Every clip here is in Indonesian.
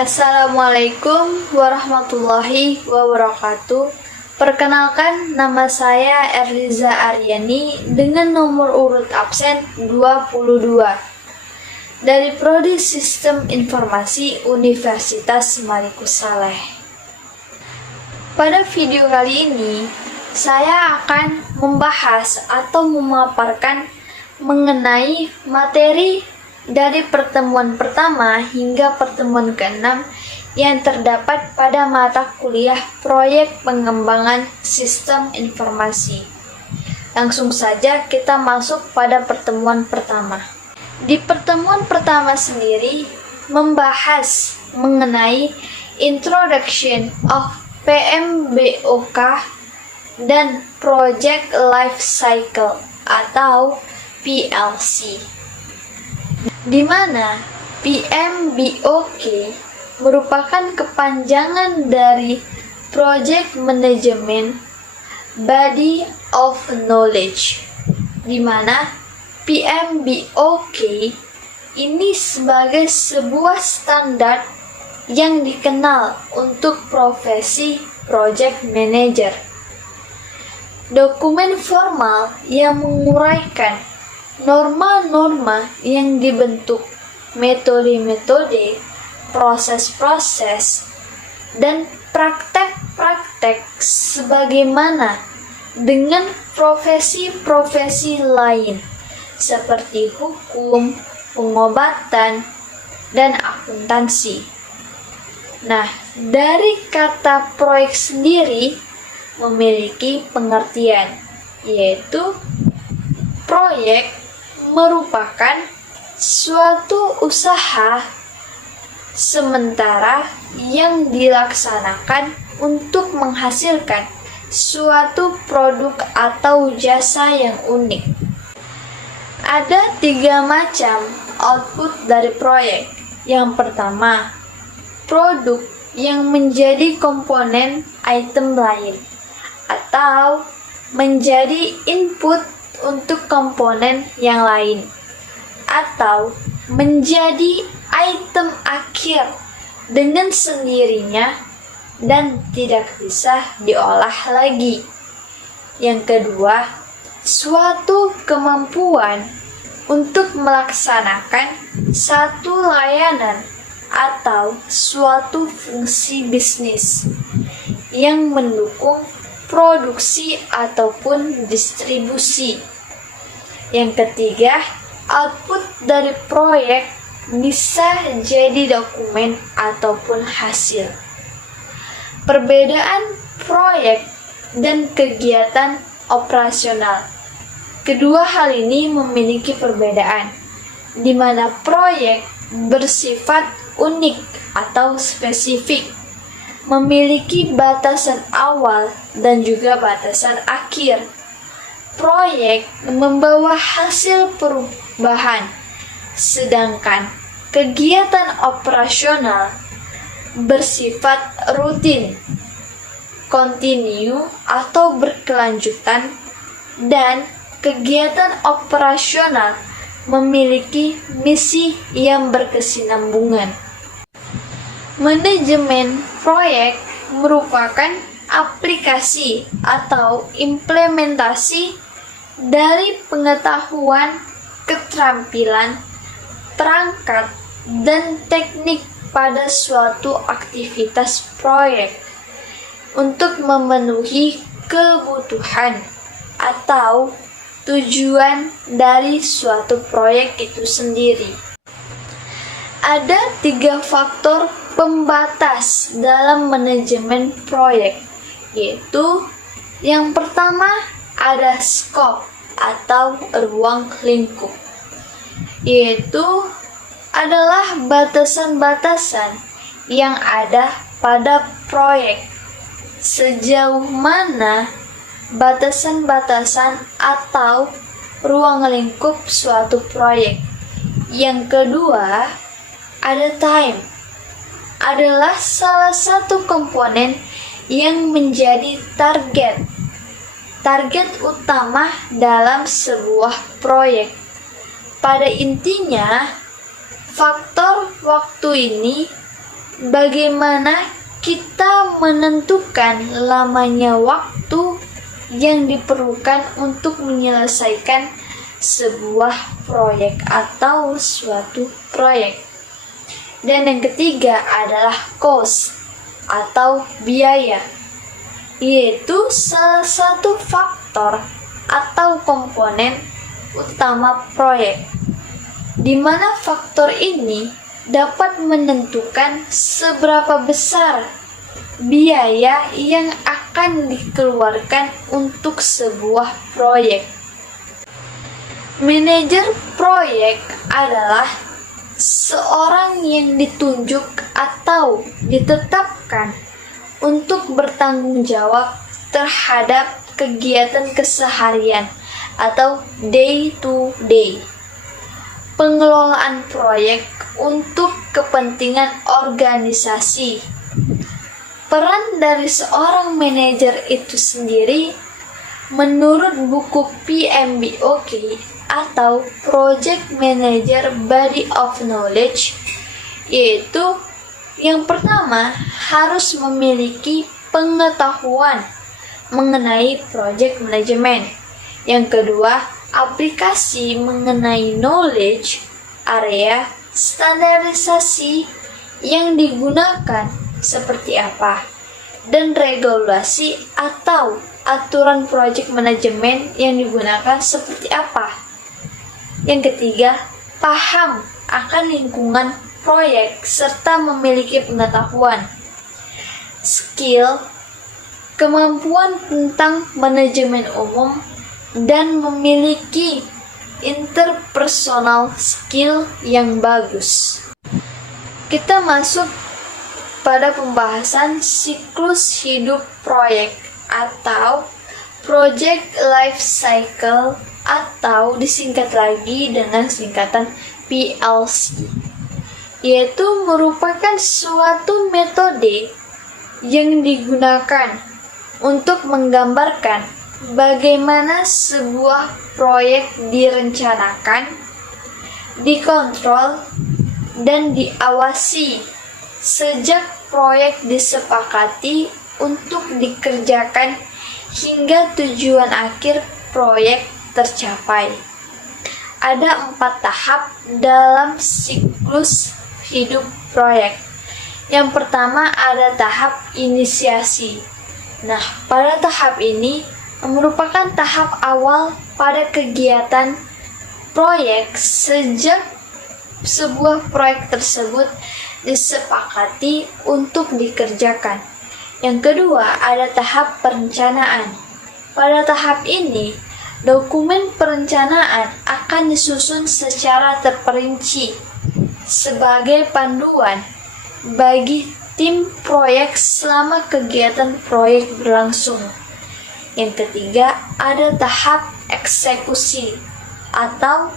Assalamualaikum warahmatullahi wabarakatuh. Perkenalkan, nama saya Erliza Aryani dengan nomor urut absen 22 dari Prodi Sistem Informasi Universitas Malikus Saleh. Pada video kali ini, saya akan membahas atau memaparkan mengenai materi dari pertemuan pertama hingga pertemuan ke-6 yang terdapat pada mata kuliah Proyek Pengembangan Sistem Informasi. Langsung saja kita masuk pada pertemuan pertama. Di pertemuan pertama sendiri membahas mengenai Introduction of PMBOK dan Project Life Cycle atau PLC, di mana PMBOK merupakan kepanjangan dari Project Management Body of Knowledge, di mana PMBOK ini sebagai sebuah standar yang dikenal untuk profesi Project Manager. Dokumen formal yang menguraikan norma-norma yang dibentuk, metode-metode, proses-proses, dan praktek-praktek sebagaimana dengan profesi-profesi lain seperti hukum, pengobatan, dan akuntansi. Nah, dari kata proyek sendiri memiliki pengertian, yaitu proyek merupakan suatu usaha sementara yang dilaksanakan untuk menghasilkan suatu produk atau jasa yang unik. Ada 3 macam output dari proyek. Yang pertama, produk yang menjadi komponen item lain atau menjadi input untuk komponen yang lain, atau menjadi item akhir dengan sendirinya dan tidak bisa diolah lagi. Yang kedua, suatu kemampuan untuk melaksanakan satu layanan atau suatu fungsi bisnis yang mendukung produksi ataupun distribusi. Yang ketiga, output dari proyek bisa jadi dokumen ataupun hasil. Perbedaan proyek dan kegiatan operasional. Kedua hal ini memiliki perbedaan, di mana proyek bersifat unik atau spesifik, memiliki batasan awal dan juga batasan akhir. Proyek membawa hasil perubahan, sedangkan kegiatan operasional bersifat rutin, kontinu atau berkelanjutan, dan kegiatan operasional memiliki misi yang berkesinambungan. Manajemen proyek merupakan aplikasi atau implementasi dari pengetahuan, keterampilan, perangkat, dan teknik pada suatu aktivitas proyek untuk memenuhi kebutuhan atau tujuan dari suatu proyek itu sendiri. Ada 3 faktor pembatas dalam manajemen proyek, yaitu yang pertama ada scope atau ruang lingkup, yaitu adalah batasan-batasan yang ada pada proyek. Sejauh mana batasan-batasan atau ruang lingkup suatu proyek. Yang kedua, ada time. Adalah salah satu komponen yang menjadi target utama dalam sebuah proyek. Pada intinya, faktor waktu ini bagaimana kita menentukan lamanya waktu yang diperlukan untuk menyelesaikan sebuah proyek atau suatu proyek. Dan yang ketiga adalah cost atau biaya, yaitu salah satu faktor atau komponen utama proyek, di mana faktor ini dapat menentukan seberapa besar biaya yang akan dikeluarkan untuk sebuah proyek. Manajer proyek adalah seorang yang ditunjuk atau ditetapkan untuk bertanggung jawab terhadap kegiatan keseharian atau day to day pengelolaan proyek untuk kepentingan organisasi. Peran dari seorang manajer itu sendiri menurut buku PMBOK atau Project Manager Body of Knowledge, yaitu yang pertama harus memiliki pengetahuan mengenai project management. Yang kedua, aplikasi mengenai knowledge, area, standarisasi yang digunakan seperti apa, dan regulasi atau aturan project management yang digunakan seperti apa. Yang ketiga, paham akan lingkungan proyek serta memiliki pengetahuan, skill, kemampuan tentang manajemen umum, dan memiliki interpersonal skill yang bagus. Kita masuk pada pembahasan siklus hidup proyek atau project life cycle, atau disingkat lagi dengan singkatan PLC, yaitu merupakan suatu metode yang digunakan untuk menggambarkan bagaimana sebuah proyek direncanakan, dikontrol, dan diawasi sejak proyek disepakati untuk dikerjakan hingga tujuan akhir proyek tercapai. Ada 4 tahap dalam siklus hidup proyek. Yang pertama ada tahap inisiasi. Nah, pada tahap ini merupakan tahap awal pada kegiatan proyek sejak sebuah proyek tersebut disepakati untuk dikerjakan. Yang kedua ada tahap perencanaan. Pada tahap ini, dokumen perencanaan akan disusun secara terperinci sebagai panduan bagi tim proyek selama kegiatan proyek berlangsung. Yang ketiga, ada tahap eksekusi atau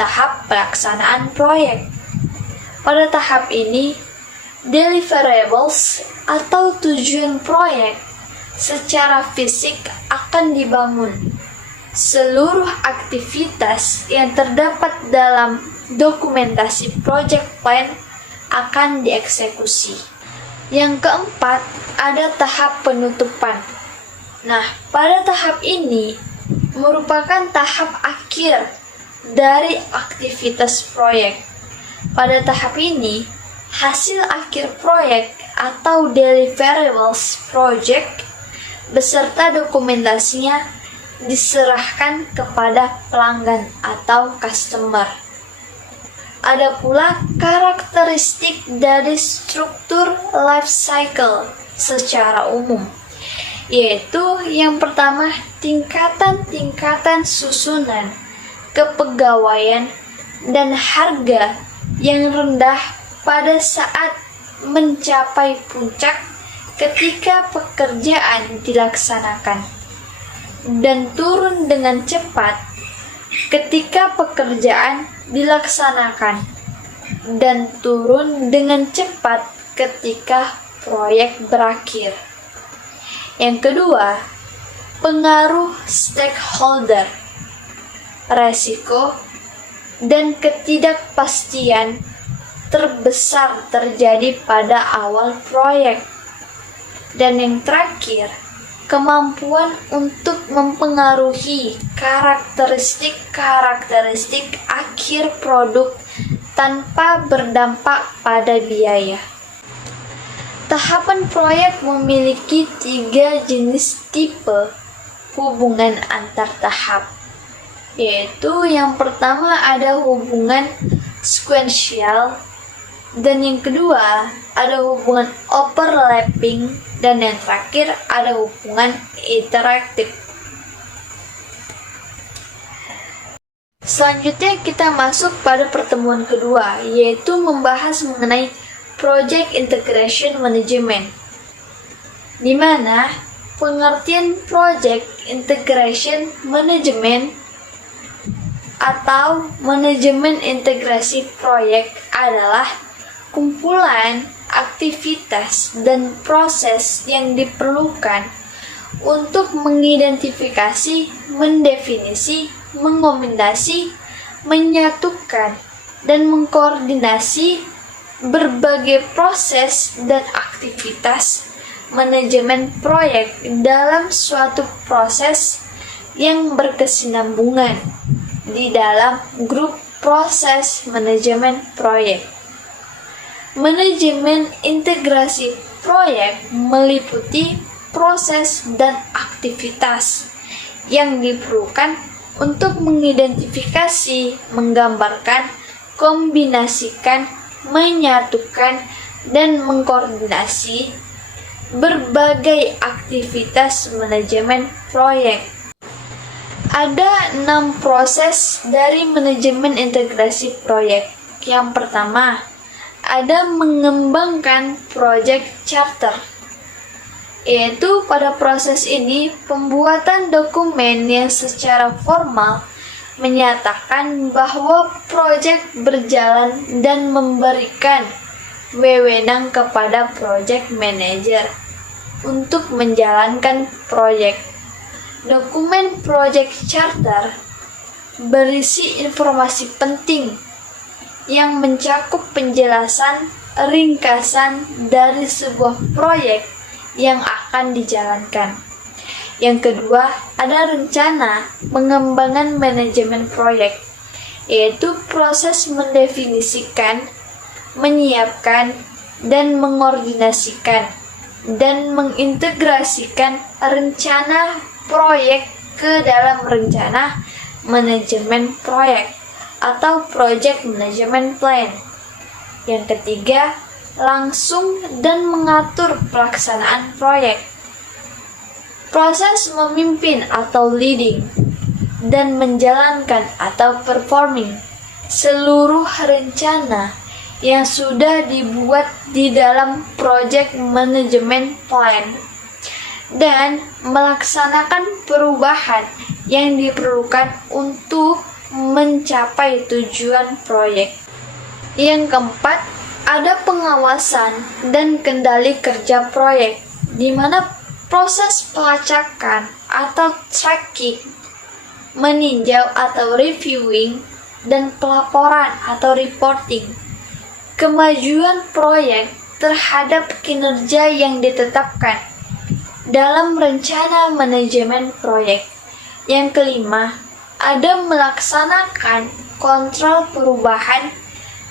tahap pelaksanaan proyek. Pada tahap ini, deliverables atau tujuan proyek secara fisik akan dibangun. Seluruh aktivitas yang terdapat dalam dokumentasi project plan akan dieksekusi. Yang keempat, ada tahap penutupan. Nah, pada tahap ini merupakan tahap akhir dari aktivitas proyek. Pada tahap ini, hasil akhir proyek atau deliverables project beserta dokumentasinya diserahkan kepada pelanggan atau customer. Ada pula karakteristik dari struktur life cycle secara umum, yaitu yang pertama tingkatan-tingkatan susunan kepegawaian dan harga yang rendah pada saat mencapai puncak ketika pekerjaan dilaksanakan, dan turun dengan cepat ketika pekerjaan dilaksanakan, dan turun dengan cepat ketika proyek berakhir. Yang kedua, pengaruh stakeholder, resiko, dan ketidakpastian terbesar terjadi pada awal proyek. Dan yang terakhir, kemampuan untuk mempengaruhi karakteristik-karakteristik akhir produk tanpa berdampak pada biaya. Tahapan proyek memiliki 3 jenis tipe hubungan antar tahap, yaitu yang pertama ada hubungan sequential, dan yang kedua ada hubungan overlapping, dan yang terakhir ada hubungan interaktif. Selanjutnya kita masuk pada pertemuan kedua, yaitu membahas mengenai Project Integration Management, di mana pengertian Project Integration Management atau manajemen integrasi proyek adalah kumpulan aktivitas dan proses yang diperlukan untuk mengidentifikasi, mendefinisi, mengombinasi, menyatukan, dan mengkoordinasi berbagai proses dan aktivitas manajemen proyek dalam suatu proses yang berkesinambungan di dalam grup proses manajemen proyek. Manajemen integrasi proyek meliputi proses dan aktivitas yang diperlukan untuk mengidentifikasi, menggambarkan, kombinasikan, menyatukan, dan mengkoordinasi berbagai aktivitas manajemen proyek. Ada 6 proses dari manajemen integrasi proyek. Yang pertama, ada mengembangkan project charter, yaitu pada proses ini pembuatan dokumen yang secara formal menyatakan bahwa proyek berjalan dan memberikan wewenang kepada project manager untuk menjalankan proyek. Dokumen project charter berisi informasi penting yang mencakup penjelasan ringkasan dari sebuah proyek yang akan dijalankan. Yang kedua, ada rencana pengembangan manajemen proyek, yaitu proses mendefinisikan, menyiapkan, dan mengordinasikan, dan mengintegrasikan rencana proyek ke dalam rencana manajemen proyek atau project management plan. Yang ketiga, langsung dan mengatur pelaksanaan proyek. Proses memimpin atau leading dan menjalankan atau performing seluruh rencana yang sudah dibuat di dalam project management plan dan melaksanakan perubahan yang diperlukan untuk mencapai tujuan proyek. Yang keempat, ada pengawasan dan kendali kerja proyek, di mana proses pelacakan atau tracking, meninjau atau reviewing, dan pelaporan atau reporting kemajuan proyek terhadap kinerja yang ditetapkan dalam rencana manajemen proyek. Yang kelima, ada melaksanakan kontrol perubahan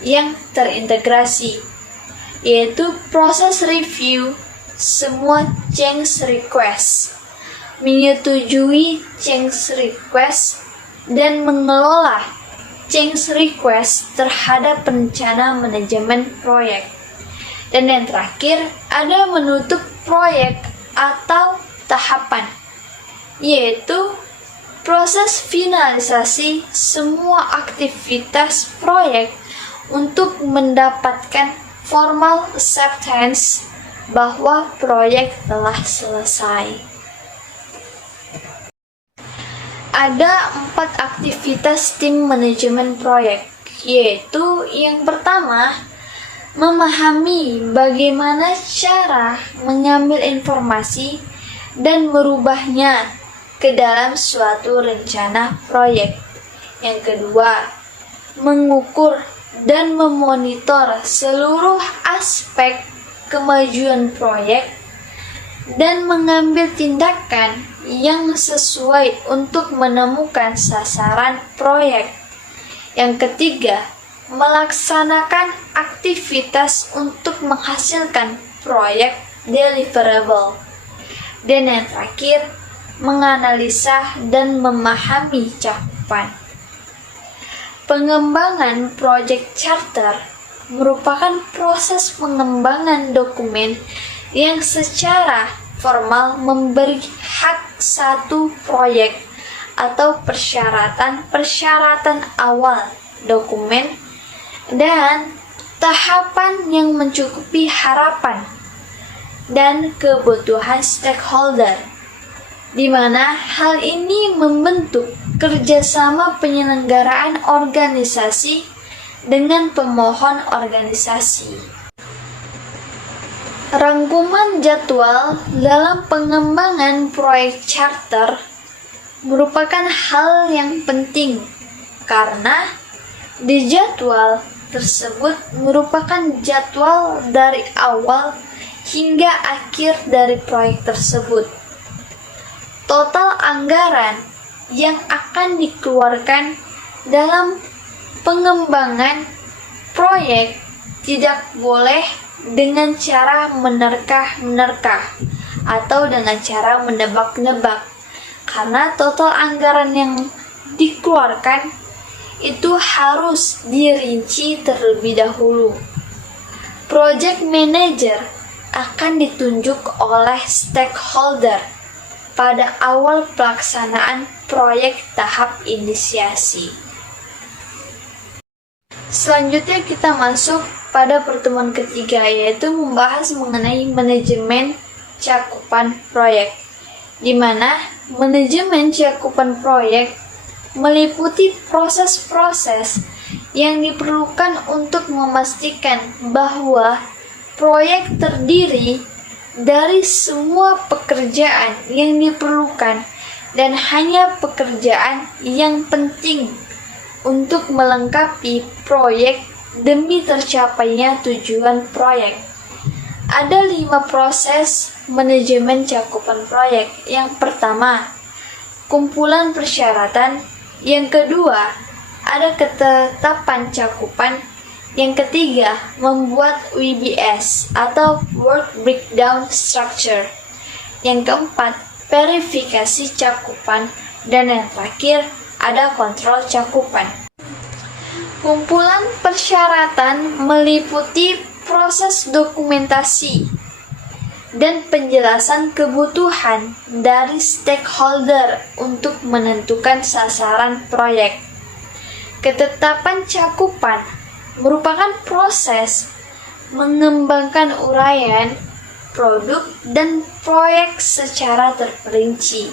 yang terintegrasi, yaitu proses review semua change request, menyetujui change request, dan mengelola change request terhadap rencana manajemen proyek. Dan yang terakhir, ada menutup proyek atau tahapan, yaitu proses finalisasi semua aktivitas proyek untuk mendapatkan formal acceptance bahwa proyek telah selesai. Ada 4 aktivitas tim manajemen proyek, yaitu yang pertama, memahami bagaimana cara mengambil informasi dan merubahnya ke dalam suatu rencana proyek. Yang kedua, mengukur dan memonitor seluruh aspek kemajuan proyek dan mengambil tindakan yang sesuai untuk menemukan sasaran proyek. Yang ketiga, melaksanakan aktivitas untuk menghasilkan proyek deliverable. Dan yang terakhir, menganalisa dan memahami cakupan. Pengembangan proyek charter merupakan proses pengembangan dokumen yang secara formal memberi hak satu proyek atau persyaratan awal dokumen dan tahapan yang mencukupi harapan dan kebutuhan stakeholder, di mana hal ini membentuk kerjasama penyelenggaraan organisasi dengan pemohon organisasi. Rangkuman jadwal dalam pengembangan proyek charter merupakan hal yang penting karena di jadwal tersebut merupakan jadwal dari awal hingga akhir dari proyek tersebut. Total anggaran yang akan dikeluarkan dalam pengembangan proyek tidak boleh dengan cara menerka-nerka atau dengan cara menebak-nebak, karena total anggaran yang dikeluarkan itu harus dirinci terlebih dahulu. Project manager akan ditunjuk oleh stakeholder pada awal pelaksanaan proyek tahap inisiasi. Selanjutnya kita masuk pada pertemuan ketiga, yaitu membahas mengenai manajemen cakupan proyek, di mana manajemen cakupan proyek meliputi proses-proses yang diperlukan untuk memastikan bahwa proyek terdiri dari semua pekerjaan yang diperlukan dan hanya pekerjaan yang penting untuk melengkapi proyek demi tercapainya tujuan proyek. Ada 5 proses manajemen cakupan proyek. Yang pertama, kumpulan persyaratan. Yang kedua, ada ketetapan cakupan. Yang ketiga, membuat WBS atau Work Breakdown Structure. Yang keempat, verifikasi cakupan. Dan yang terakhir, ada kontrol cakupan. Kumpulan persyaratan meliputi proses dokumentasi dan penjelasan kebutuhan dari stakeholder untuk menentukan sasaran proyek. Ketetapan cakupan merupakan proses mengembangkan uraian, produk, dan proyek secara terperinci.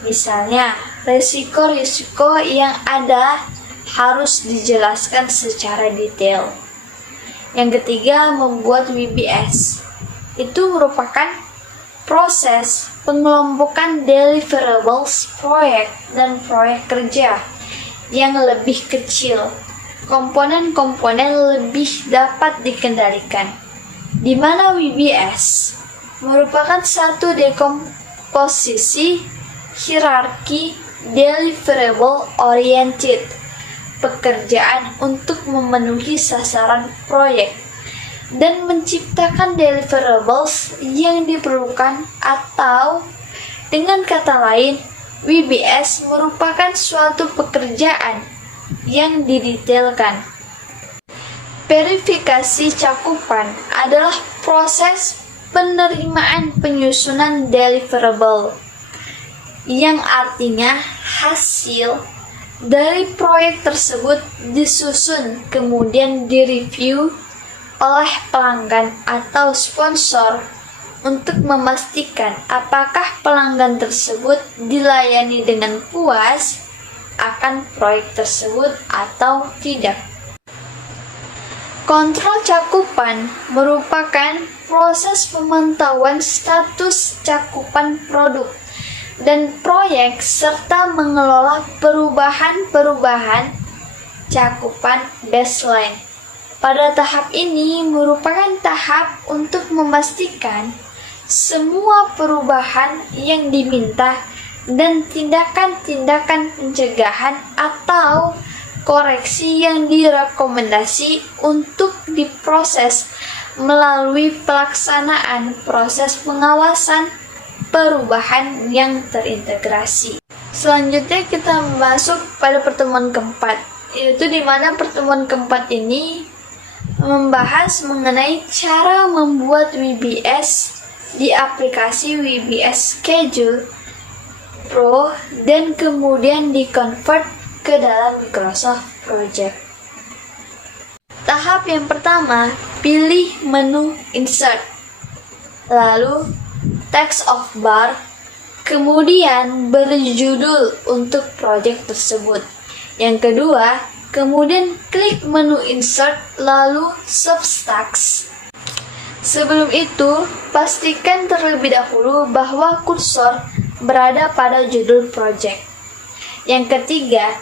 Misalnya, risiko-risiko yang ada harus dijelaskan secara detail. Yang ketiga, membuat WBS. Itu merupakan proses pengelompokan deliverables proyek dan proyek kerja yang lebih kecil. Komponen-komponen lebih dapat dikendalikan, di mana WBS merupakan satu dekomposisi hierarki deliverable oriented pekerjaan untuk memenuhi sasaran proyek dan menciptakan deliverables yang diperlukan, atau dengan kata lain, WBS merupakan suatu pekerjaan yang didetailkan. Verifikasi cakupan adalah proses penerimaan penyusunan deliverable, yang artinya hasil dari proyek tersebut disusun kemudian direview oleh pelanggan atau sponsor untuk memastikan apakah pelanggan tersebut dilayani dengan puas akan proyek tersebut atau tidak. Kontrol cakupan merupakan proses pemantauan status cakupan produk dan proyek serta mengelola perubahan-perubahan cakupan baseline. Pada tahap ini merupakan tahap untuk memastikan semua perubahan yang diminta dan tindakan-tindakan pencegahan atau koreksi yang direkomendasi untuk diproses melalui pelaksanaan proses pengawasan perubahan yang terintegrasi. Selanjutnya kita masuk pada pertemuan keempat, yaitu di mana pertemuan keempat ini membahas mengenai cara membuat WBS di aplikasi WBS Schedule Pro dan kemudian di-convert ke dalam Microsoft Project. Tahap yang pertama, pilih menu Insert, lalu text of bar, kemudian beri judul untuk project tersebut. Yang kedua, kemudian klik menu Insert, lalu Substacks. Sebelum itu, pastikan terlebih dahulu bahwa kursor berada pada judul project. Yang ketiga,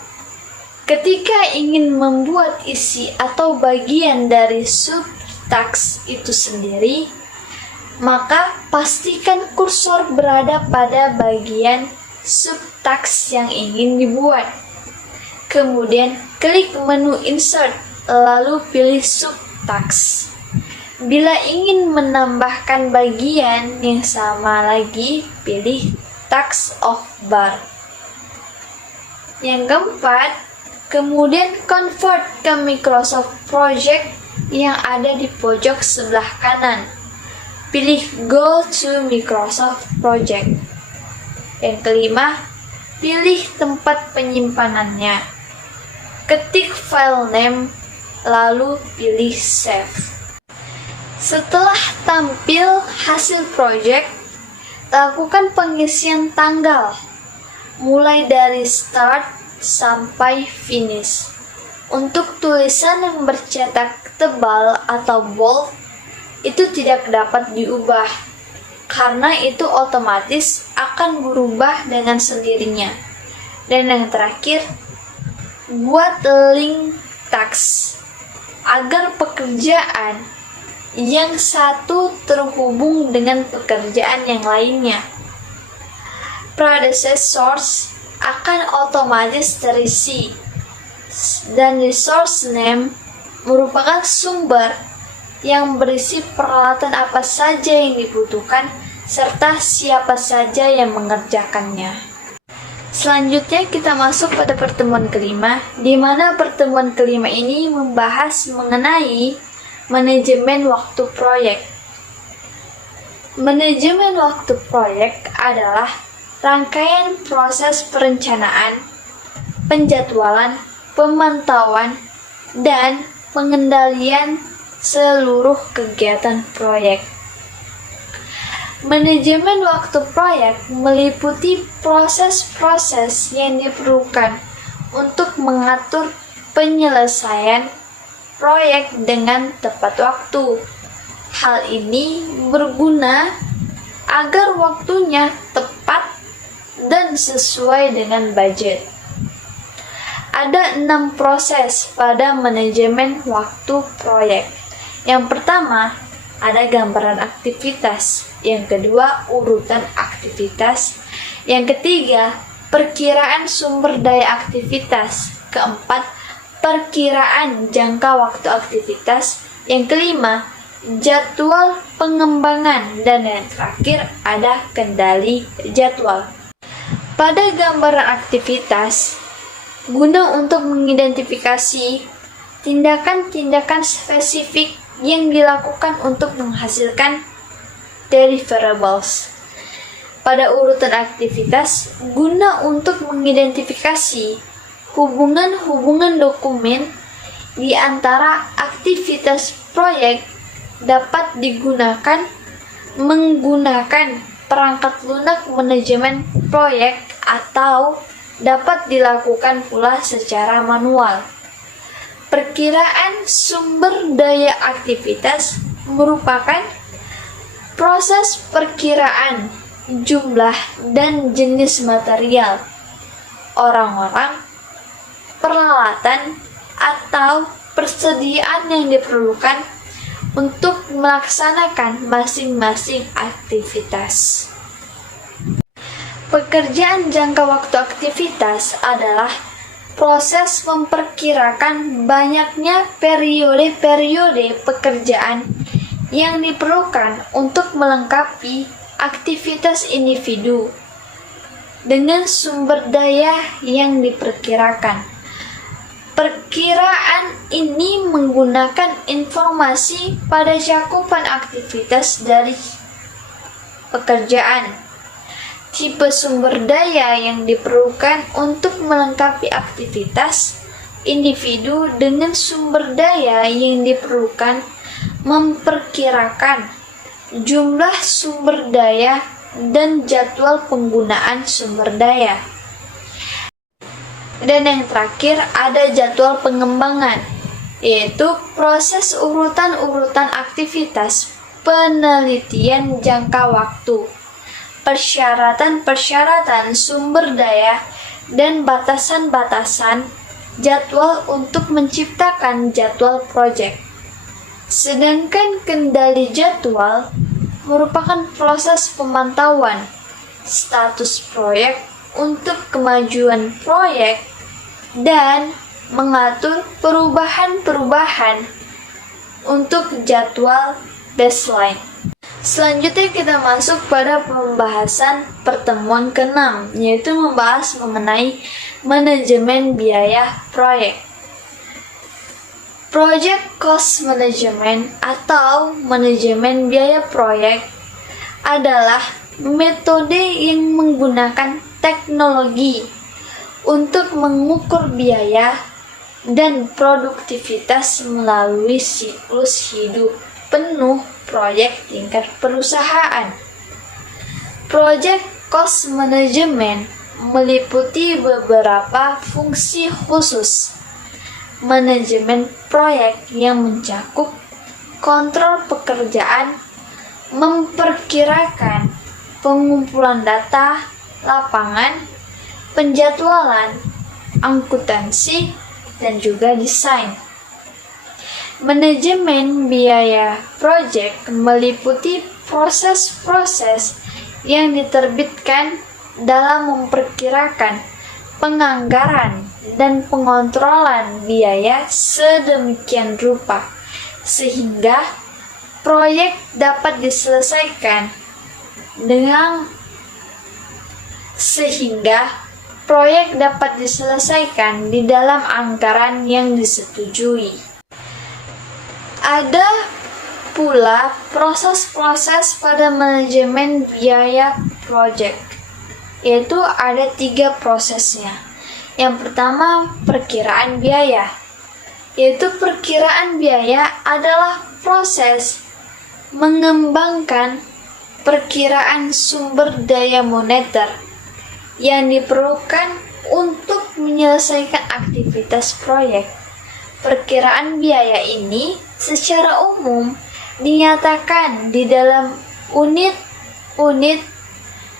ketika ingin membuat isi atau bagian dari substacks itu sendiri, maka pastikan kursor berada pada bagian substacks yang ingin dibuat. Kemudian klik menu Insert, lalu pilih substacks. Bila ingin menambahkan bagian yang sama lagi, pilih text of bar. Yang keempat, kemudian convert ke Microsoft Project yang ada di pojok sebelah kanan. Pilih Go to Microsoft Project. Yang kelima, pilih tempat penyimpanannya. Ketik file name, lalu pilih Save. Setelah tampil hasil project, lakukan pengisian tanggal, mulai dari start sampai finish. Untuk tulisan yang bercetak tebal atau bold, itu tidak dapat diubah, karena itu otomatis akan berubah dengan sendirinya. Dan yang terakhir, buat link text agar pekerjaan yang satu terhubung dengan pekerjaan yang lainnya. Predecessors akan otomatis terisi, dan resource name merupakan sumber yang berisi peralatan apa saja yang dibutuhkan serta siapa saja yang mengerjakannya. Selanjutnya kita masuk pada pertemuan kelima, di mana pertemuan kelima ini membahas mengenai manajemen waktu proyek. Manajemen waktu proyek adalah rangkaian proses perencanaan, penjadwalan, pemantauan, dan pengendalian seluruh kegiatan proyek. Manajemen waktu proyek meliputi proses-proses yang diperlukan untuk mengatur penyelesaian proyek dengan tepat waktu. Hal ini berguna agar waktunya tepat dan sesuai dengan budget. Ada 6 proses pada manajemen waktu proyek. Yang pertama, ada gambaran aktivitas. Yang kedua, urutan aktivitas. Yang ketiga, perkiraan sumber daya aktivitas. Keempat, perkiraan jangka waktu aktivitas. Yang kelima, jadwal pengembangan. Dan yang terakhir, ada kendali jadwal. Pada gambaran aktivitas, guna untuk mengidentifikasi tindakan-tindakan spesifik yang dilakukan untuk menghasilkan deliverables. Pada urutan aktivitas, guna untuk mengidentifikasi hubungan-hubungan dokumen di antara aktivitas proyek dapat digunakan menggunakan perangkat lunak manajemen proyek atau dapat dilakukan pula secara manual. Perkiraan sumber daya aktivitas merupakan proses perkiraan jumlah dan jenis material, orang-orang, peralatan, atau persediaan yang diperlukan untuk melaksanakan masing-masing aktivitas. Pekerjaan jangka waktu aktivitas adalah proses memperkirakan banyaknya periode-periode pekerjaan yang diperlukan untuk melengkapi aktivitas individu dengan sumber daya yang diperkirakan. Perkiraan ini menggunakan informasi pada cakupan aktivitas dari pekerjaan, tipe sumber daya yang diperlukan untuk melengkapi aktivitas individu dengan sumber daya yang diperlukan, memperkirakan jumlah sumber daya dan jadwal penggunaan sumber daya. Dan yang terakhir ada jadwal pengembangan, yaitu proses urutan-urutan aktivitas penelitian jangka waktu, persyaratan-persyaratan sumber daya, dan batasan-batasan jadwal untuk menciptakan jadwal proyek. Sedangkan kendali jadwal merupakan proses pemantauan status proyek untuk kemajuan proyek dan mengatur perubahan-perubahan untuk jadwal baseline. Selanjutnya kita masuk pada pembahasan pertemuan ke-6, yaitu membahas mengenai manajemen biaya proyek. Project Cost Management atau manajemen biaya proyek adalah metode yang menggunakan teknologi untuk mengukur biaya dan produktivitas melalui siklus hidup penuh proyek tingkat perusahaan. Project Cost Management meliputi beberapa fungsi khusus manajemen proyek yang mencakup kontrol pekerjaan, memperkirakan pengumpulan data lapangan, penjadwalan, akuntansi, dan juga desain. Manajemen biaya proyek meliputi proses-proses yang diterbitkan dalam memperkirakan penganggaran dan pengontrolan biaya sedemikian rupa sehingga proyek dapat diselesaikan di dalam anggaran yang disetujui. Ada pula proses-proses pada manajemen biaya proyek, yaitu ada 3 prosesnya. Yang pertama, perkiraan biaya, yaitu perkiraan biaya adalah proses mengembangkan perkiraan sumber daya moneter yang diperlukan untuk menyelesaikan aktivitas proyek. Perkiraan biaya ini secara umum dinyatakan di dalam unit-unit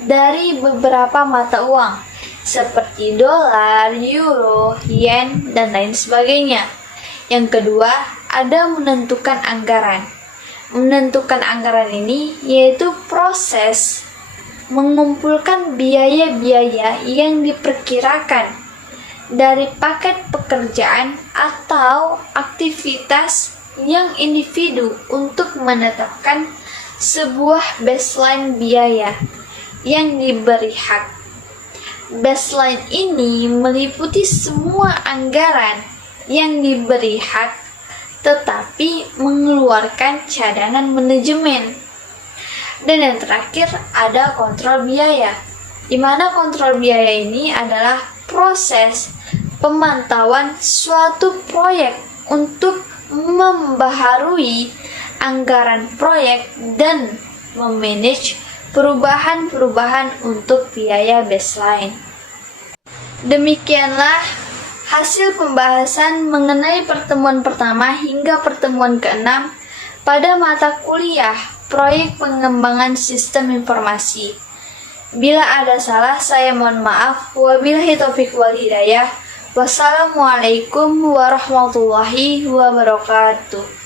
dari beberapa mata uang seperti dolar, euro, yen, dan lain sebagainya. Yang kedua, ada menentukan anggaran. Menentukan anggaran ini yaitu proses mengumpulkan biaya-biaya yang diperkirakan dari paket pekerjaan atau aktivitas yang individu untuk menetapkan sebuah baseline biaya yang diberi hak. Baseline ini meliputi semua anggaran yang diberi hak tetapi mengeluarkan cadangan manajemen. Dan yang terakhir ada kontrol biaya, di mana kontrol biaya ini adalah proses pemantauan suatu proyek untuk membaharui anggaran proyek dan memanage perubahan-perubahan untuk biaya baseline. Demikianlah hasil pembahasan mengenai pertemuan pertama hingga pertemuan ke-6 pada mata kuliah Proyek Pengembangan Sistem Informasi. Bila ada salah, saya mohon maaf. Wabillahi taufiq wal hidayah. Wassalamualaikum warahmatullahi wabarakatuh.